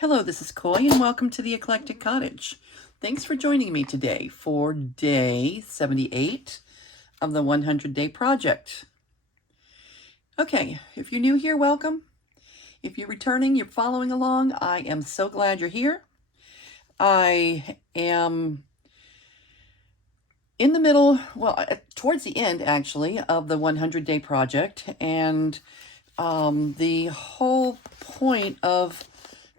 Hello, this is Coy, and welcome to the Eclectic Cottage. Thanks for joining me today for day 78 of the 100-Day Project. Okay, if you're new here, welcome. If you're returning, you're following along, I am so glad you're here. I am in the middle, towards the end, actually, of the 100-Day Project, and the whole point of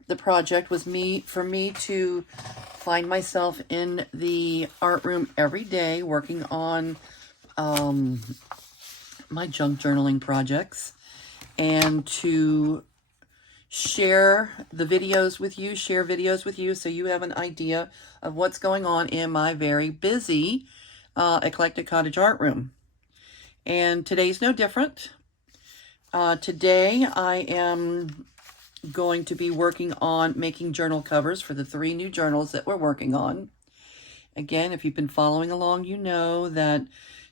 the project was for me to find myself in the art room every day working on my junk journaling projects, and to share videos with you so you have an idea of what's going on in my very busy Eclectic Cottage art room. And today's no different. Today I am going to be working on making journal covers for the 3 new journals that we're working on. Again, if you've been following along, you know that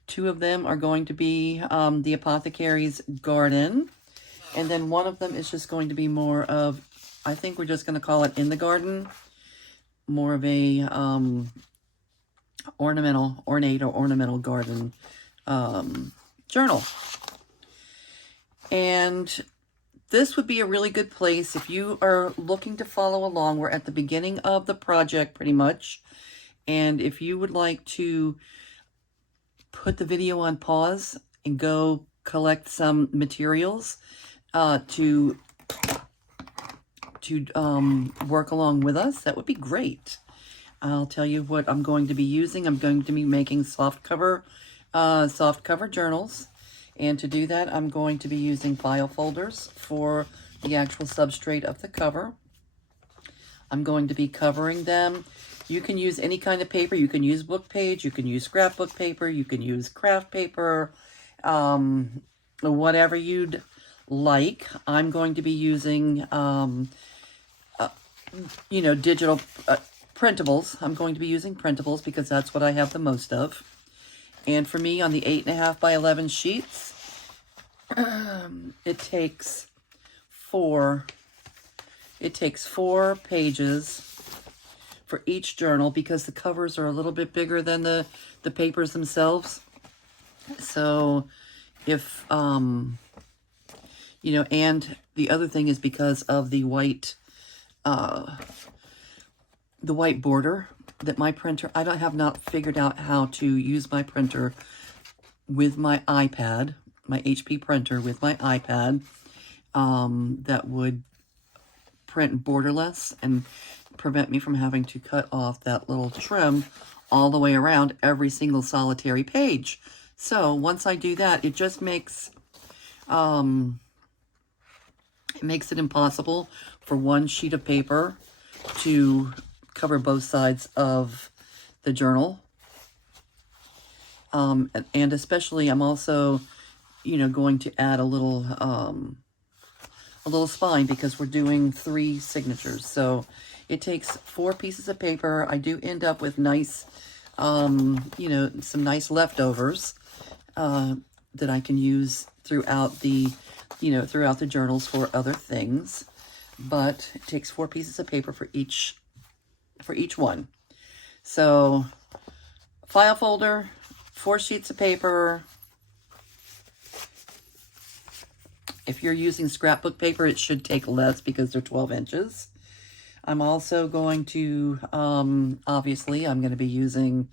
2 of them are going to be the Apothecary's Garden, and then one of them is just going to be more of, I think we're just going to call it In the Garden, more of a ornamental garden journal. And this would be a really good place if you are looking to follow along. We're at the beginning of the project pretty much. And if you would like to put the video on pause and go collect some materials to work along with us, that would be great. I'll tell you what I'm going to be using. I'm going to be making soft cover journals. And to do that, I'm going to be using file folders for the actual substrate of the cover. I'm going to be covering them. You can use any kind of paper. You can use book page. You can use scrapbook paper. You can use craft paper. Whatever you'd like. I'm going to be using, digital printables. I'm going to be using printables because that's what I have the most of. And for me, on the 8.5 by 11 sheets, it takes 4 pages for each journal because the covers are a little bit bigger than the papers themselves. So if, and the other thing is because of the white border that my printer, I have not figured out how to use my printer with my iPad, my HP printer with my iPad, that would print borderless and prevent me from having to cut off that little trim all the way around every single solitary page. So once I do that, it just makes it impossible for one sheet of paper to cover both sides of the journal. And especially I'm also, going to add a little spine because we're doing 3 signatures. So it takes 4 pieces of paper. I do end up with nice, some nice leftovers that I can use throughout the journals for other things. But it takes 4 pieces of paper for each one. So file folder, 4 sheets of paper. If you're using scrapbook paper, it should take less because they're 12 inches. I'm also going to, obviously, I'm going to be using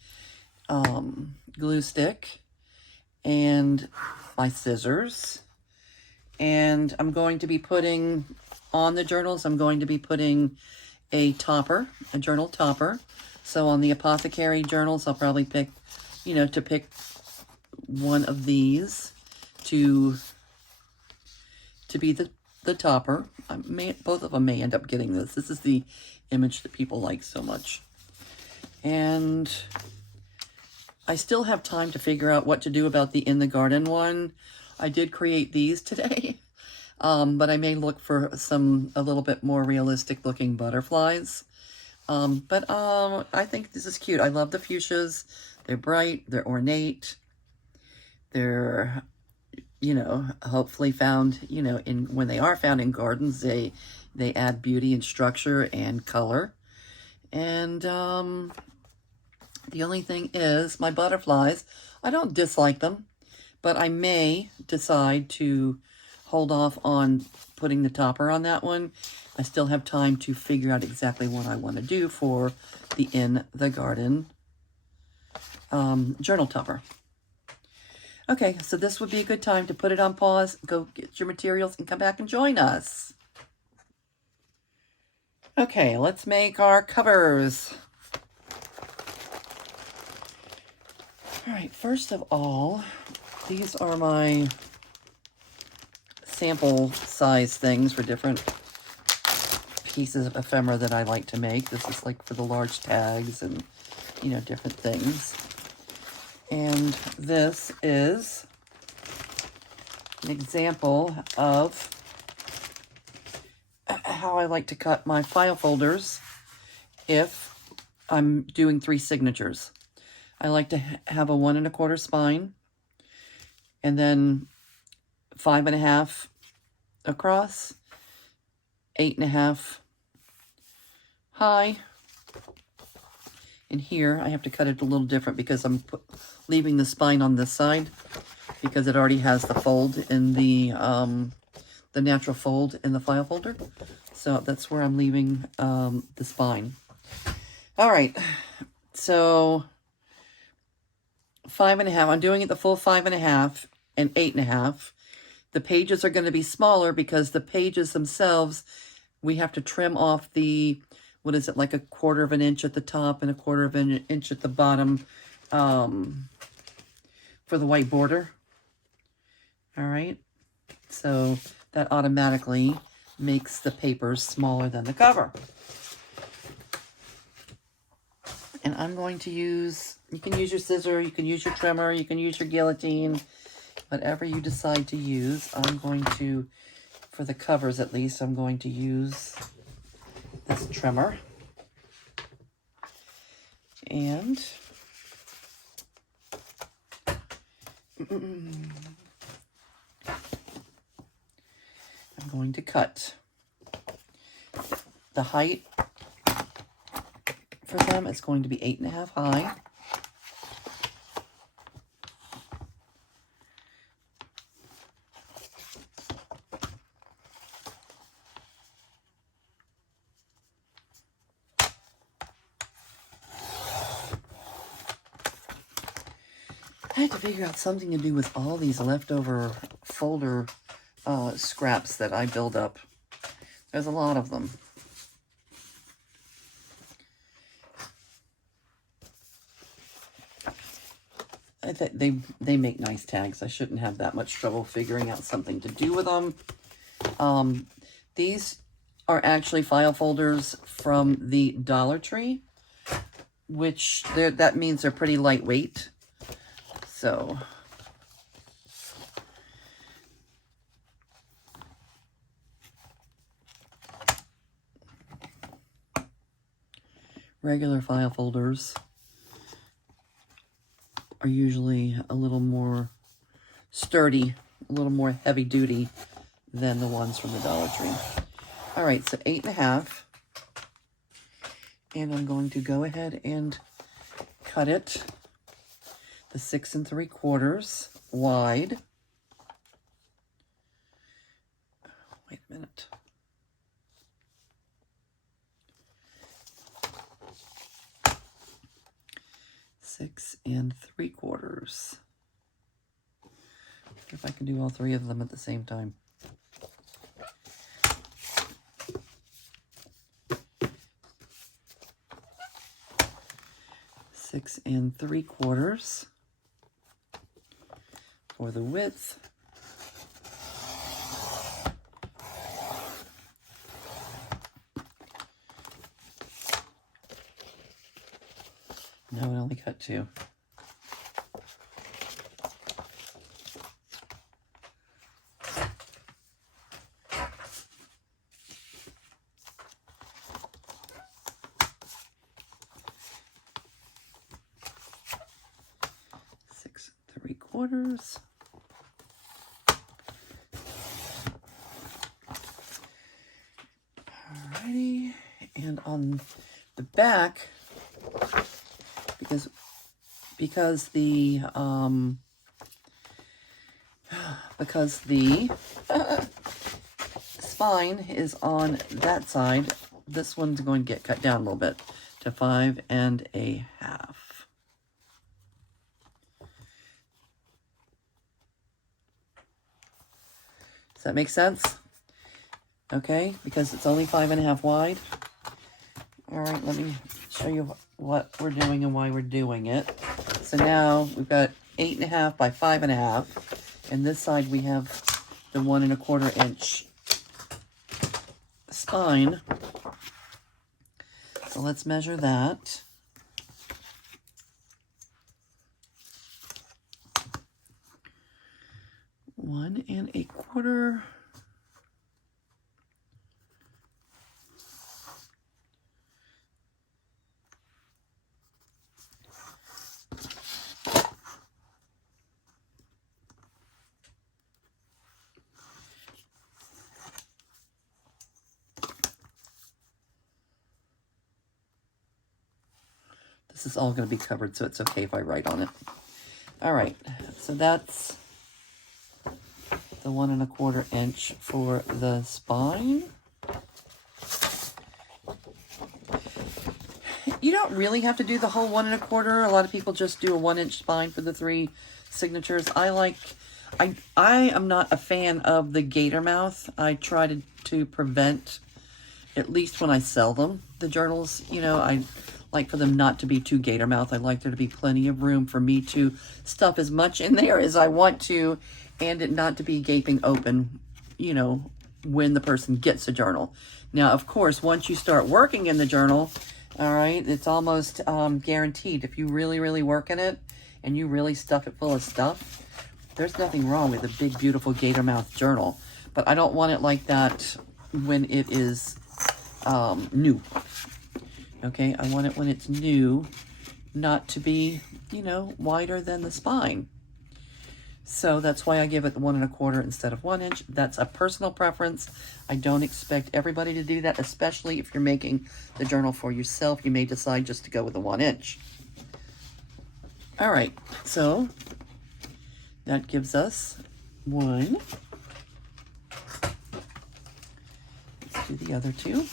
glue stick and my scissors. And I'm going to be putting, on the journals, I'm going to be putting a topper, a journal topper. So on the Apothecary journals, I'll probably pick, to pick one of these to be the topper. Both of them may end up getting this. This is the image that people like so much. And I still have time to figure out what to do about the In the Garden one. I did create these today. But I may look for a little bit more realistic looking butterflies. But I think this is cute. I love the fuchsias. They're bright, they're ornate, they're you know, hopefully found, you know, in when they are found in gardens, they add beauty and structure and color. And the only thing is my butterflies, I don't dislike them, but I may decide to hold off on putting the topper on that one. I still have time to figure out exactly what I want to do for the In the Garden journal topper. Okay, so this would be a good time to put it on pause, go get your materials, and come back and join us. Okay, let's make our covers. All right, first of all, these are my sample size things for different pieces of ephemera that I like to make. This is like for the large tags and, you know, different things. And this is an example of how I like to cut my file folders if I'm doing 3 signatures. I like to have a 1 1/4 spine and then 5 1/2 across, 8 1/2 high. And here I have to cut it a little different because I'm leaving the spine on this side because it already has the fold in the natural fold in the file folder. So that's where I'm leaving the spine. All right, so 5 1/2. I'm doing it the full 5 1/2 and 8 1/2. The pages are going to be smaller because the pages themselves, we have to trim off the, what is it, like a 1/4 of an inch at the top and a 1/4 of an inch at the bottom for the white border. All right, so that automatically makes the papers smaller than the cover. And I'm going to use, you can use your scissor, you can use your trimmer, you can use your guillotine, whatever you decide to use. I'm going to, for the covers at least, I'm going to use this trimmer. And I'm going to cut the height for them. It's going to be 8 1/2 high. I had to figure out something to do with all these leftover folder scraps that I build up. There's a lot of them. They make nice tags. I shouldn't have that much trouble figuring out something to do with them. These are actually file folders from the Dollar Tree, which that means they're pretty lightweight. So regular file folders are usually a little more sturdy, a little more heavy duty than the ones from the Dollar Tree. All right, so 8 1/2. And I'm going to go ahead and cut it the 6 3/4 wide. Wait a minute. Six and 3/4. If I can do all 3 of them at the same time. Six and 3/4 for the width. No, it only cut 2. Six 3/4. And on the back, because the spine is on that side, this one's going to get cut down a little bit to 5.5. Does that make sense? Okay, because it's only 5.5 wide. All right, let me show you what we're doing and why we're doing it. So now we've got 8.5 by 5.5, and this side we have the 1 1/4 inch spine. So let's measure that. One and a quarter. This is all going to be covered, so it's okay if I write on it. All right, so that's the 1 1/4 inch for the spine. You don't really have to do the whole 1 1/4. A lot of people just do a 1-inch spine for the 3 signatures. I am not a fan of the gator mouth. I try to prevent, at least when I sell them, the journals, you know, I like for them not to be too gator mouth. I like there to be plenty of room for me to stuff as much in there as I want to, and it not to be gaping open, you know, when the person gets a journal. Now, of course, once you start working in the journal, all right, it's almost guaranteed. If you really, really work in it and you really stuff it full of stuff, there's nothing wrong with a big, beautiful gator mouth journal. But I don't want it like that when it is new. Okay, I want it when it's new, not to be, you know, wider than the spine. So that's why I give it the 1 1/4 instead of 1 inch. That's a personal preference. I don't expect everybody to do that, especially if you're making the journal for yourself. You may decide just to go with the 1 inch. All right, so that gives us 1. Let's do the other 2.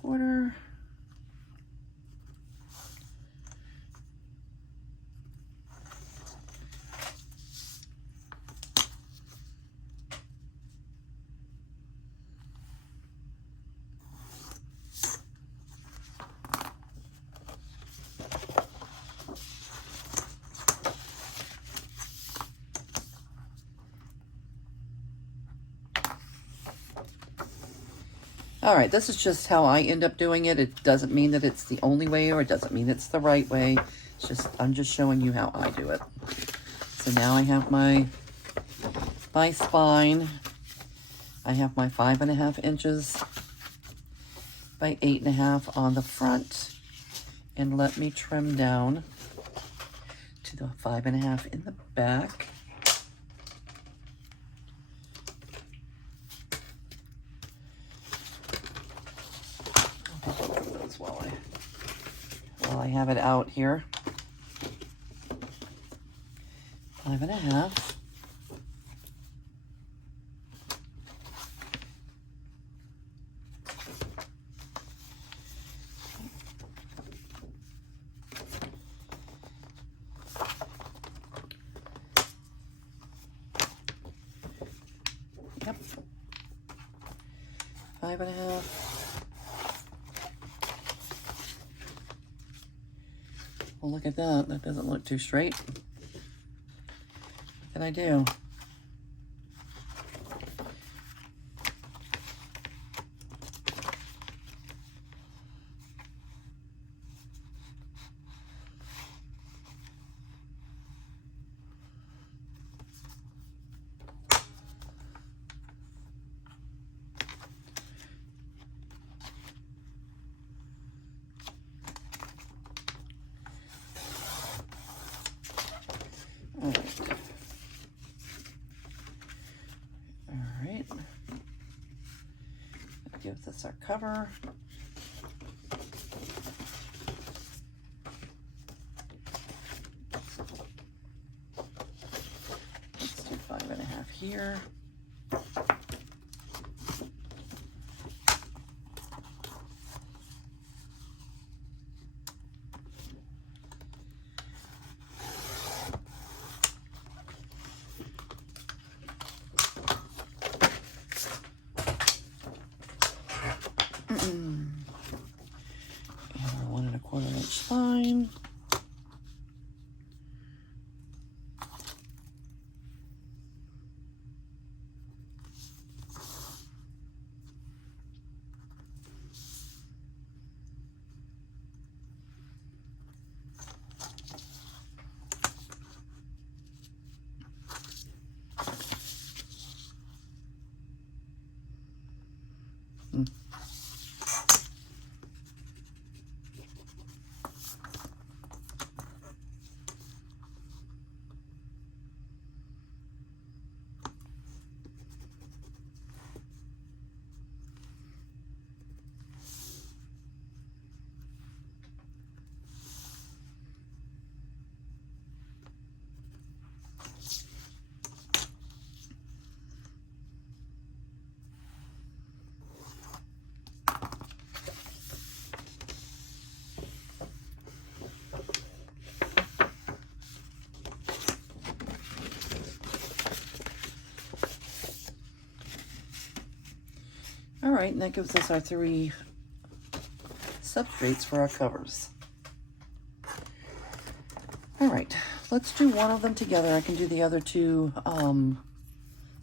Quarter. All right, this is just how I end up doing it. It doesn't mean that it's the only way, or it doesn't mean it's the right way. It's just, I'm just showing you how I do it. So now I have my spine. I have my 5.5 inches by 8.5 on the front. And let me trim down to the 5.5 in the back. While I have it out here. 5.5. Yep. 5.5. Well, look at that. That doesn't look too straight. What can I do? gives us our cover. Let's do 5.5 here. And our 1 1/4 inch spine. All right, and that gives us our 3 substrates for our covers. All right, let's do one of them together. I can do the other 2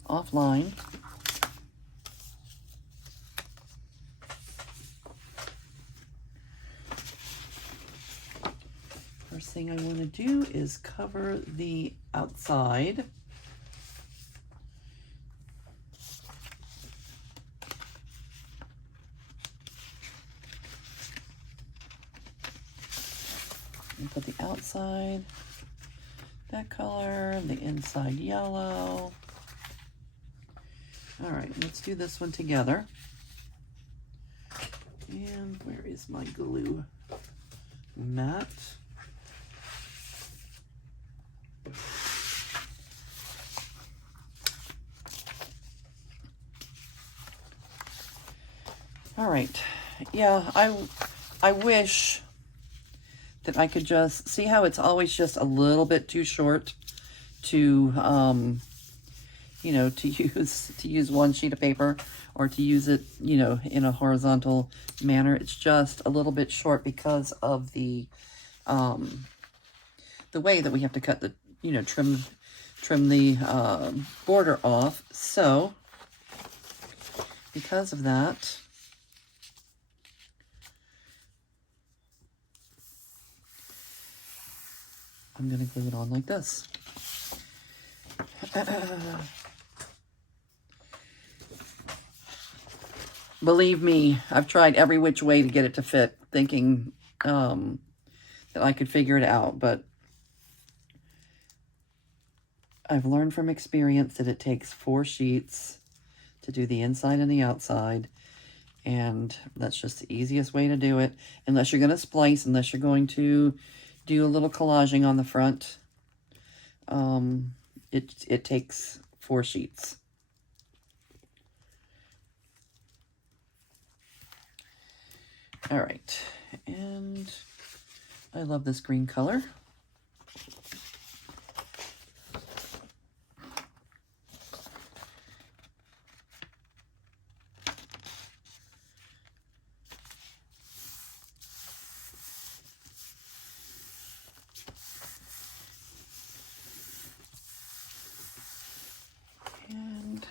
offline. First thing I want to do is cover the outside. And put the outside that color, the inside yellow. All right, let's do this one together. And where is my glue mat? All right, yeah, I wish that I could just see how it's always just a little bit too short to you know, to use one sheet of paper or to use it, you know, in a horizontal manner. It's just a little bit short because of the way that we have to cut the, you know, trim the border off. So because of that, I'm going to glue it on like this. Believe me, I've tried every which way to get it to fit, thinking that I could figure it out, but I've learned from experience that it takes 4 sheets to do the inside and the outside, and that's just the easiest way to do it, unless you're going to splice, unless you're going to do a little collaging on the front. It takes 4 sheets. All right, and I love this green color. And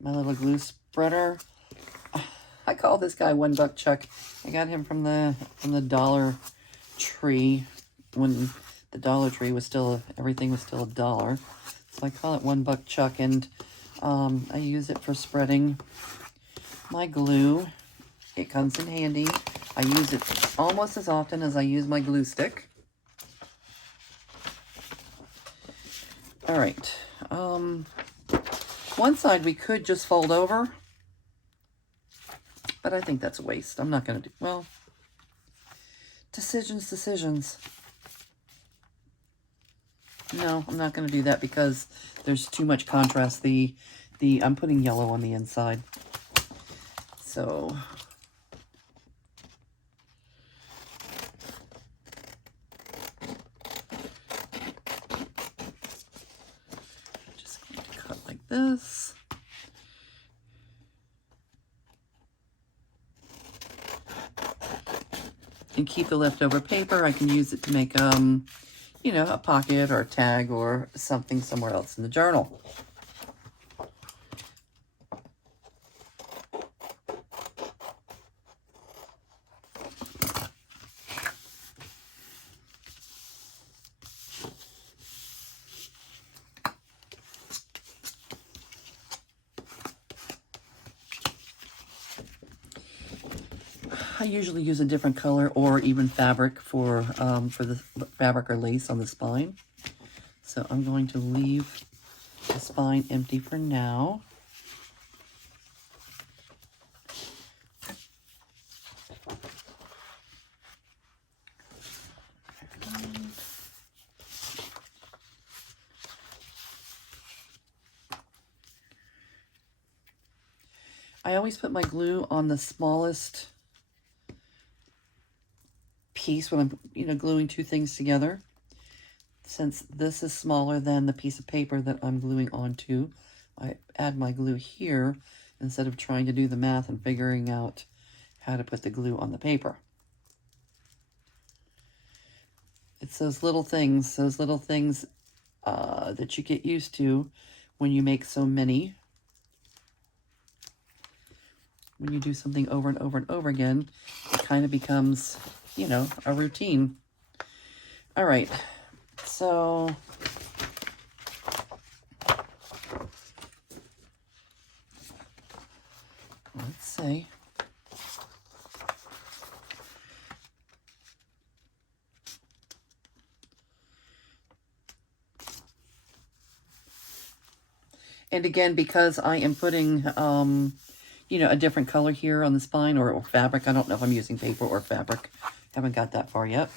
my little glue spreader. I call this guy $1 Buck Chuck. I got him from the Dollar Tree when the Dollar Tree was still, everything was still $1. So I call it $1 Buck Chuck, and I use it for spreading my glue. It comes in handy. I use it almost as often as I use my glue stick. All right. One side we could just fold over, but I think that's a waste. I'm not going to do, well, decisions. No, I'm not going to do that because there's too much contrast. I'm putting yellow on the inside. So just going to cut like this. And keep the leftover paper. I can use it to make, you know, a pocket or a tag or something somewhere else in the journal. I usually use a different color or even fabric for the fabric or lace on the spine. So I'm going to leave the spine empty for now. I always put my glue on the smallest piece when I'm, you know, gluing two things together. Since this is smaller than the piece of paper that I'm gluing onto, I add my glue here instead of trying to do the math and figuring out how to put the glue on the paper. It's those little things that you get used to when you make so many. When you do something over and over and over again, it kind of becomes, you know, a routine. All right, so let's see. And again, because I am putting, you know, a different color here on the spine or fabric. I don't know if I'm using paper or fabric. Haven't got that far yet.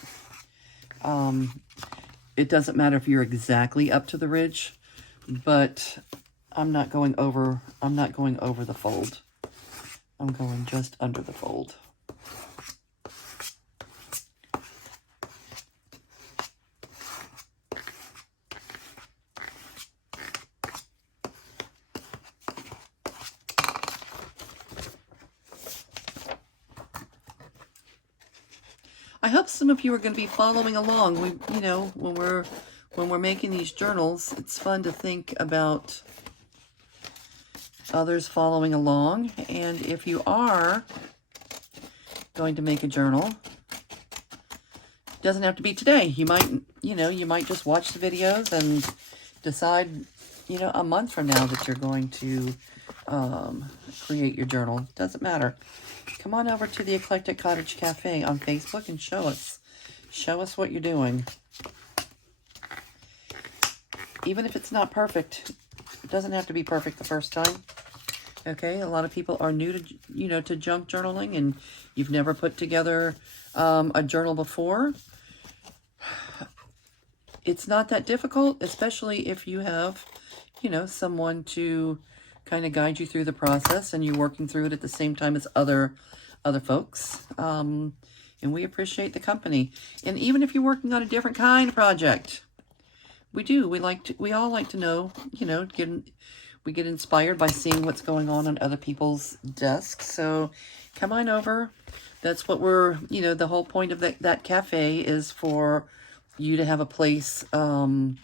It doesn't matter if you're exactly up to the ridge, but I'm not going over the fold. I'm going just under the fold. I hope some of you are going to be following along. You know, when we're making these journals, it's fun to think about others following along. And if you are going to make a journal, it doesn't have to be today. You might just watch the videos and decide, you know, a month from now that you're going to create your journal. It doesn't matter. Come on over to the Eclectic Cottage Cafe on Facebook and show us. Show us what you're doing. Even if it's not perfect, it doesn't have to be perfect the first time. Okay, a lot of people are new to, you know, to junk journaling, and you've never put together a journal before. It's not that difficult, especially if you have, you know, someone to kind of guide you through the process and you're working through it at the same time as other folks. And we appreciate the company. And even if you're working on a different kind of project, we all like to know, you know, we get inspired by seeing what's going on other people's desks. So come on over. That's what we're, you know, the whole point of that cafe is for you to have a place to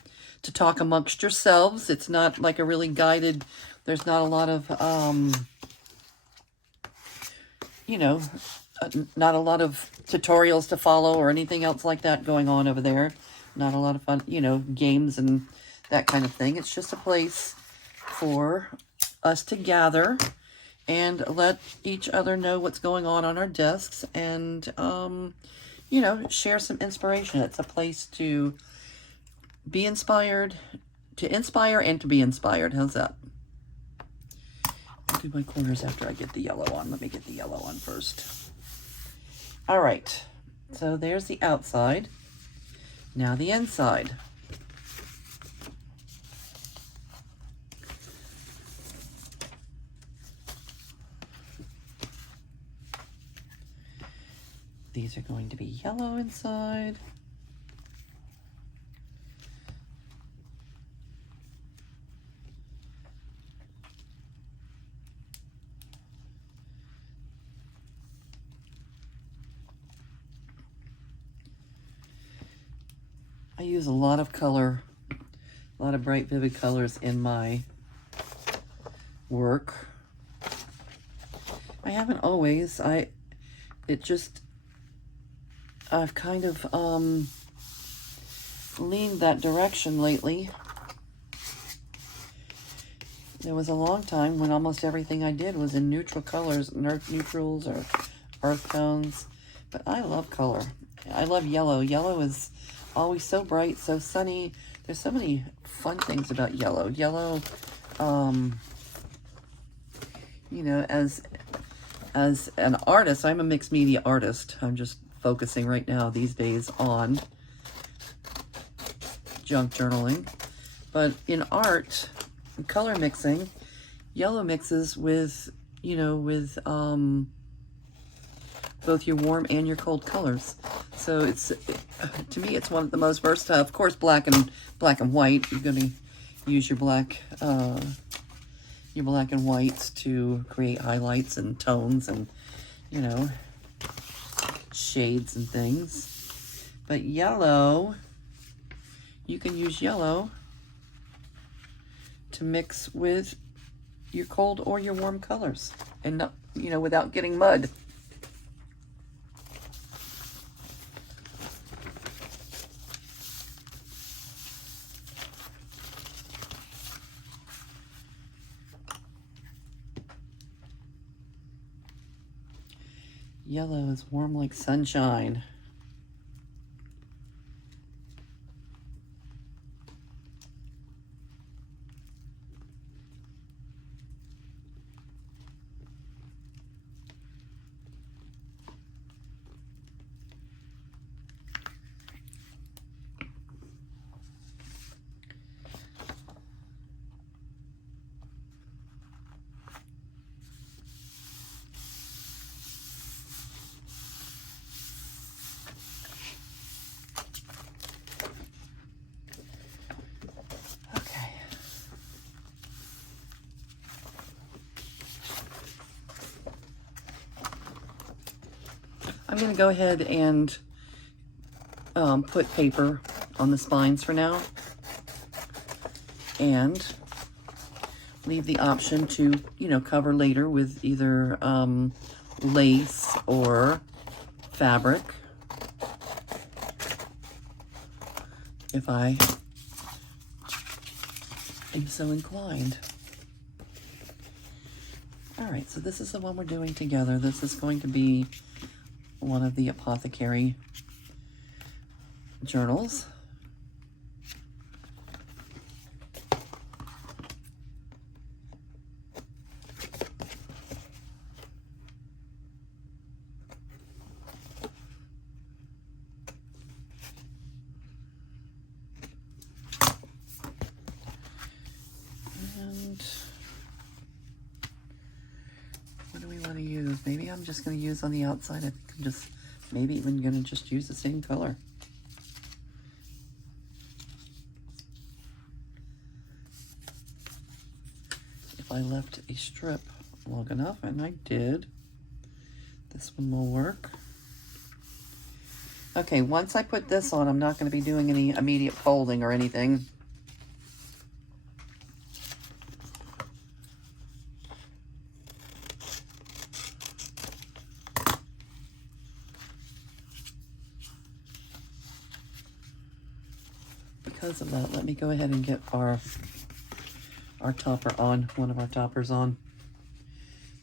talk amongst yourselves. It's not like a really guided, there's not a lot of, you know, not a lot of tutorials to follow or anything else like that going on over there. Not a lot of fun, you know, games and that kind of thing. It's just a place for us to gather and let each other know what's going on our desks and, you know, share some inspiration. It's a place to be inspired, to inspire and to be inspired. How's that? do my corners after I get the yellow on. Let me get the yellow on first. All right, so there's the outside. Now the inside. These are going to be yellow inside. I use a lot of color, a lot of bright, vivid colors in my work. I haven't always. I've kind of leaned that direction lately. There was a long time when almost everything I did was in neutral colors, neutrals or earth tones. But I love color. I love yellow. Yellow is always so bright, so sunny. There's so many fun things about yellow. Yellow, you know, as an artist, I'm a mixed media artist. I'm just focusing right now these days on junk journaling. But in art, color mixing, yellow mixes with, you know, with both your warm and your cold colors. So it's, to me, it's one of the most versatile. Of course, black and white. You're going to use your black and whites to create highlights and tones and, you know, shades and things. But yellow, you can use yellow to mix with your cold or your warm colors, and not, you know, without getting mud. Yellow is warm like sunshine. I'm going to go ahead and put paper on the spines for now, and leave the option to, you know, cover later with either lace or fabric if I am so inclined. All right, so this is the one we're doing together. This is going to be one of the Apothecary journals. And what do we want to use? Maybe I'm just going to use on the outside. I think I'm just maybe even going to just use the same color. If I left a strip long enough, and I did, this one will work. Okay, once I put this on, I'm not going to be doing any immediate folding or anything. Because of that, let me go ahead and get our topper on, one of our toppers on.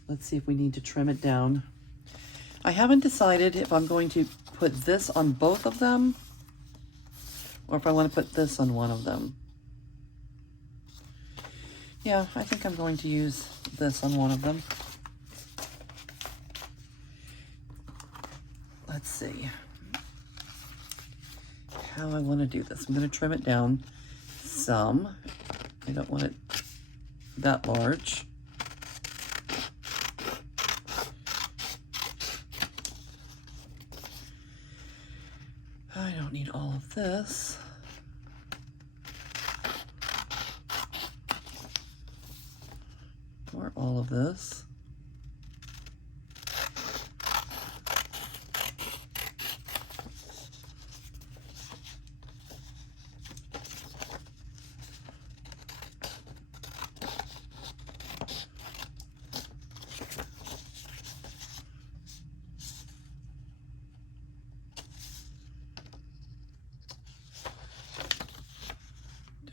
Let's see if we need to trim it down. I haven't decided if I'm going to put this on both of them or if I want to put this on one of them. Yeah, I think I'm going to use this on one of them. Let's see how I want to do this. I'm going to trim it down some. I don't want it that large. I don't need all of this. Or all of this.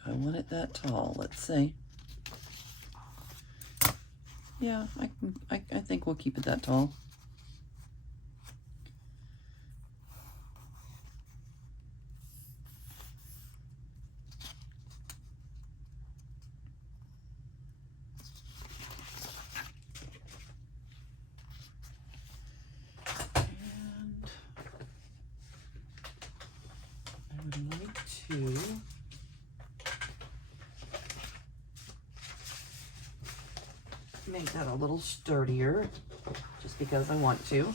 I want it that tall. Let's see. Yeah, I think we'll keep it that tall. And I would like to make that a little sturdier, just because I want to.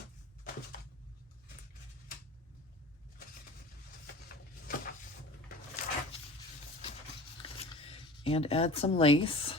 And add some lace.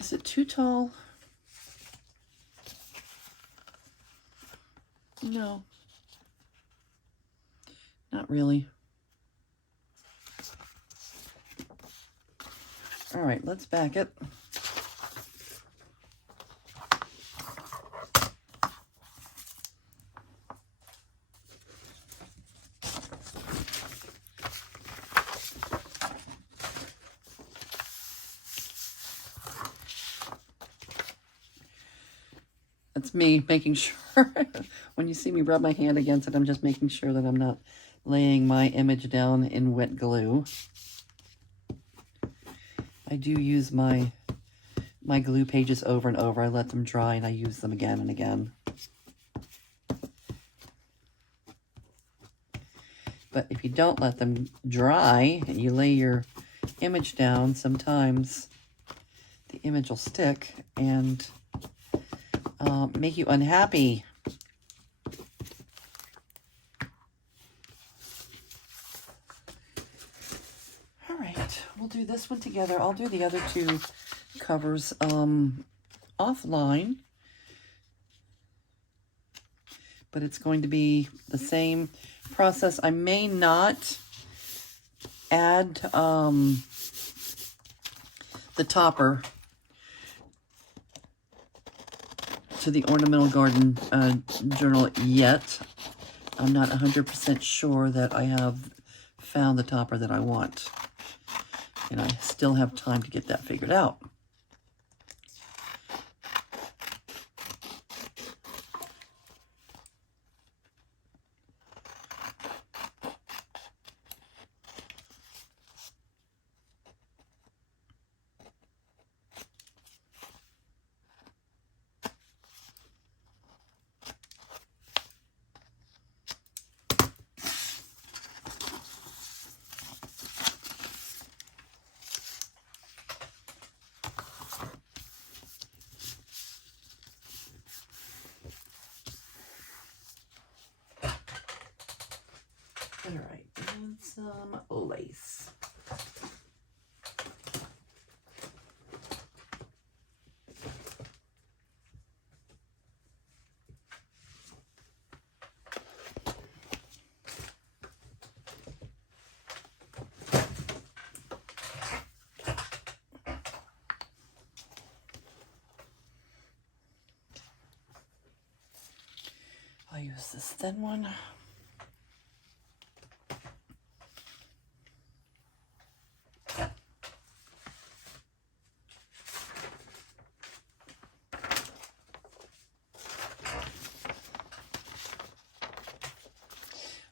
Is it too tall? No, not really. All right, let's back it. That's me making sure, when you see me rub my hand against it, I'm just making sure that I'm not laying my image down in wet glue. I do use my glue pages over and over. I let them dry and I use them again and again. But if you don't let them dry and you lay your image down, sometimes the image will stick and make you unhappy. All right, we'll do this one together. I'll do the other two covers offline, but it's going to be the same process. I may not add the topper to the Ornamental Garden journal yet. I'm not 100% sure that I have found the topper that I want. And I still have time to get that figured out. All right, and some lace. I'll use this thin one.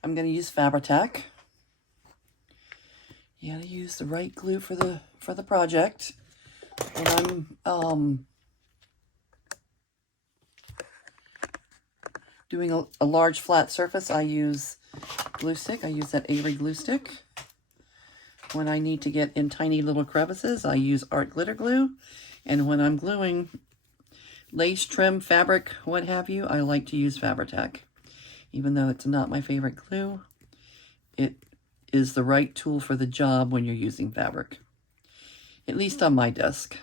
I'm going to use Fabri-Tac. You got to use the right glue for the project. When I'm doing a large flat surface, I use glue stick. I use that Avery glue stick. When I need to get in tiny little crevices, I use Art Glitter Glue. And when I'm gluing lace, trim, fabric, what have you, I like to use Fabri-Tac. Even though it's not my favorite glue, it is the right tool for the job when you're using fabric. At least on my desk.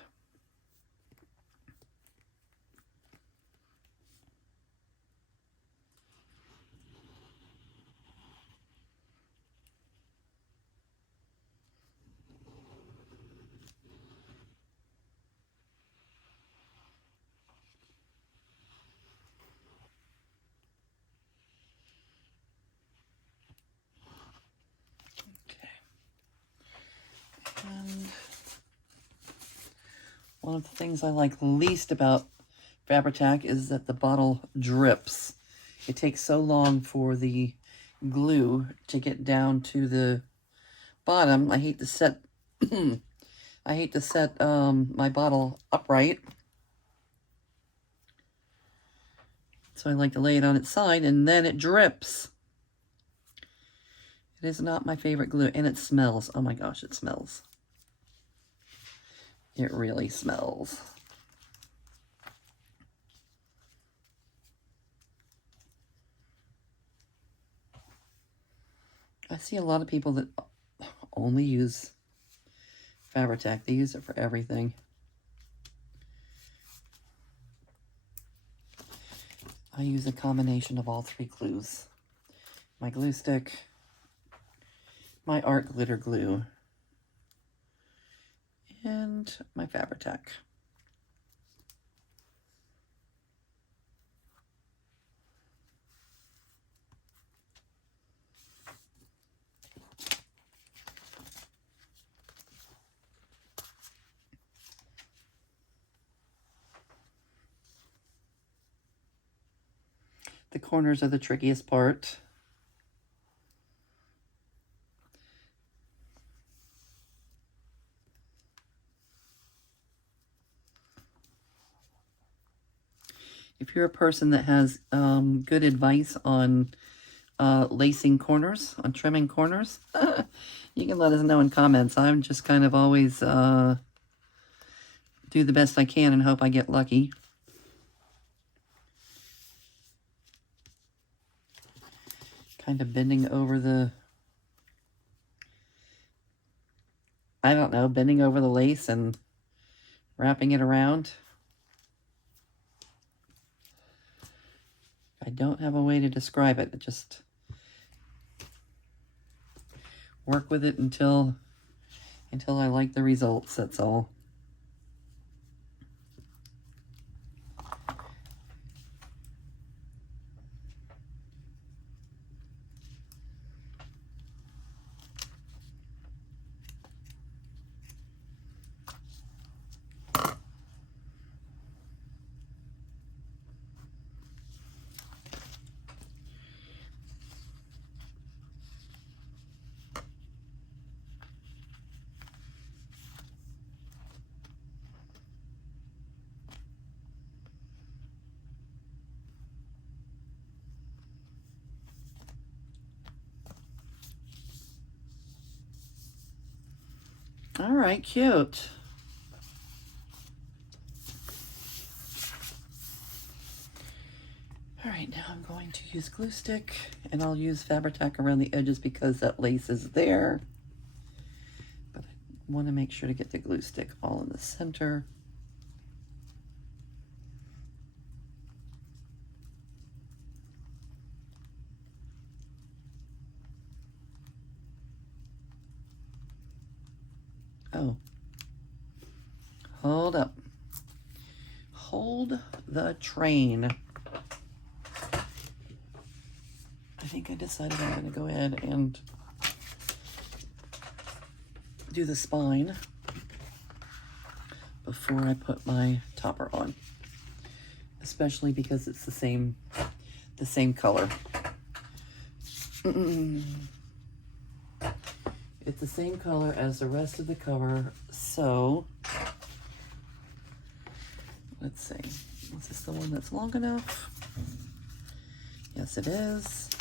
And one of the things I like least about Fabri-Tac is that the bottle drips. It takes so long for the glue to get down to the bottom. I hate to set my bottle upright. So I like to lay it on its side and then it drips. It is not my favorite glue, and it smells. Oh my gosh, it smells. It really smells. I see a lot of people that only use Fabri-Tac. They use it for everything. I use a combination of all three glues. My glue stick, my Art Glitter Glue, and my Fabri-Tac. The corners are the trickiest part. If you're a person that has good advice on lacing corners, on trimming corners, you can let us know in comments. I'm just kind of always do the best I can and hope I get lucky. Kind of bending over the, I don't know, bending over the lace and wrapping it around. I don't have a way to describe it. Just work with it until I like the results, that's all. All right, cute. All right, now I'm going to use glue stick, and I'll use Fabri-Tac around the edges because that lace is there. But I want to make sure to get the glue stick all in the center. Oh, hold up. Hold the train. I think I decided I'm going to go ahead and do the spine before I put my topper on, especially because it's the same color. It's the same color as the rest of the cover, so let's see. Is this the one that's long enough? Yes, it is.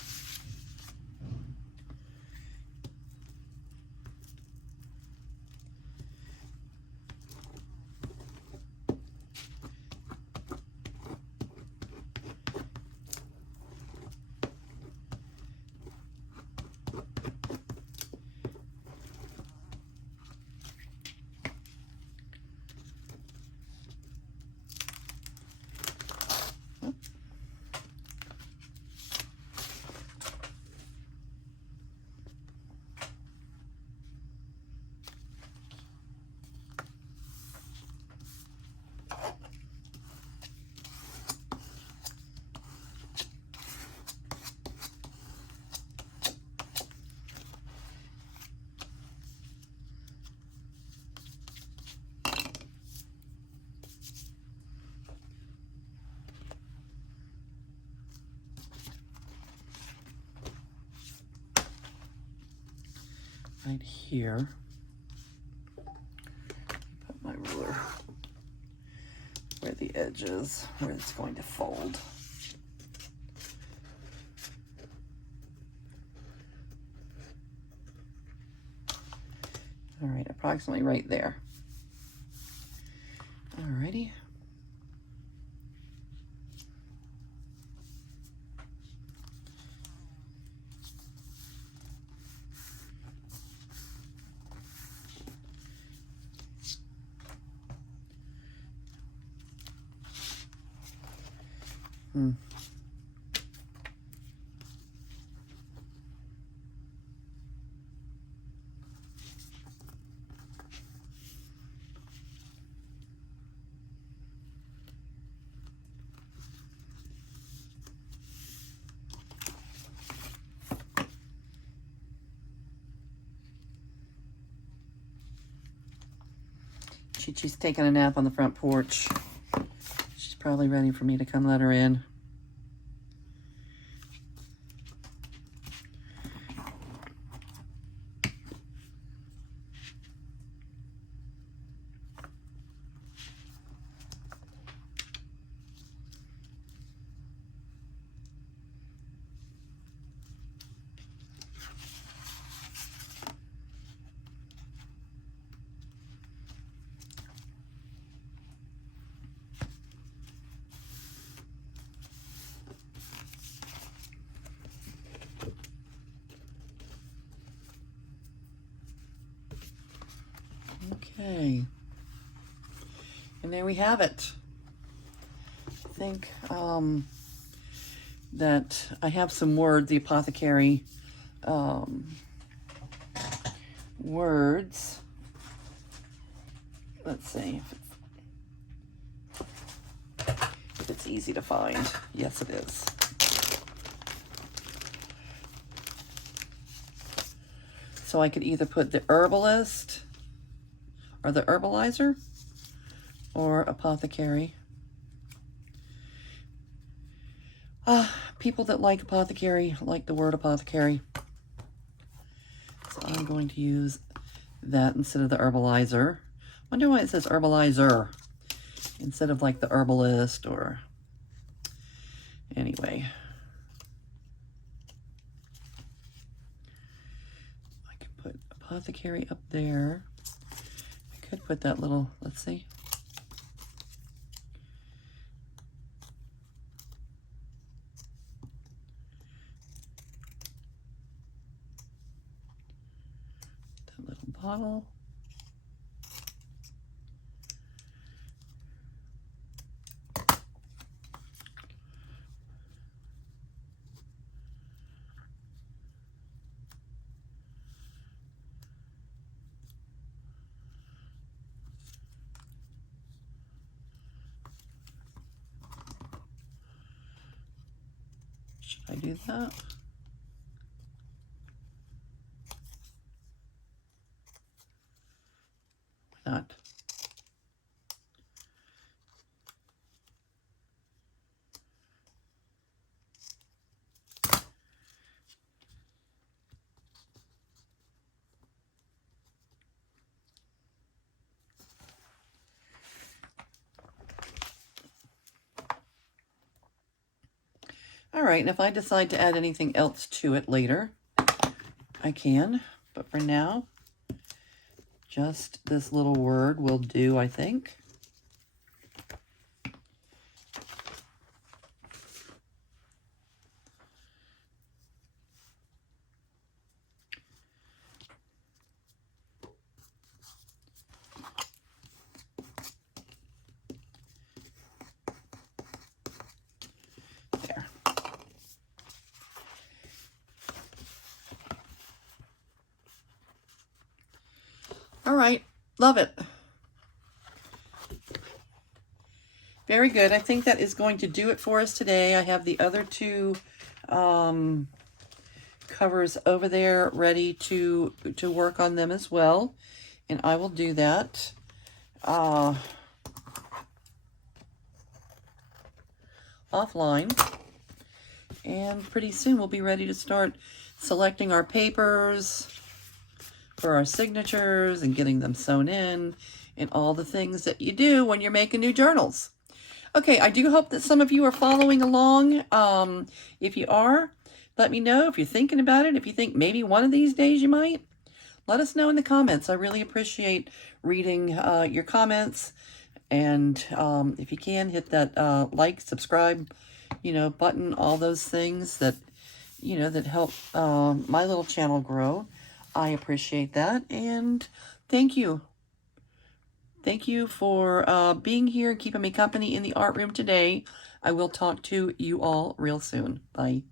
Right here, put my ruler where the edge is, where it's going to fold. All right, approximately right there. Alrighty. Chi-Chi's taking a nap on the front porch. She's probably ready for me to come let her in. Okay, and there we have it. I think that I have some words, the apothecary words. Let's see if it's easy to find. Yes, it is. So I could either put the herbalist or the herbalizer or apothecary. People that like apothecary like the word apothecary. So I'm going to use that instead of the herbalizer. Wonder why it says herbalizer instead of like the herbalist or anyway. I can put apothecary up there. I could put that little, let's see. That little bottle. Should I do that? All right, and if I decide to add anything else to it later, I can. But for now, just this little word will do, I think. There. All right, love it. Very good. I think that is going to do it for us today. I have the other two covers over there ready to work on them as well. And I will do that. Offline. And pretty soon we'll be ready to start selecting our papers for our signatures and getting them sewn in and all the things that you do when you're making new journals. Okay, I do hope that some of you are following along. If you are, let me know if you're thinking about it. If you think maybe one of these days you might, let us know in the comments. I really appreciate reading your comments. And if you can, hit that like, subscribe, button, all those things that, that help my little channel grow. I appreciate that. And thank you. Thank you for being here and keeping me company in the art room today. I will talk to you all real soon. Bye.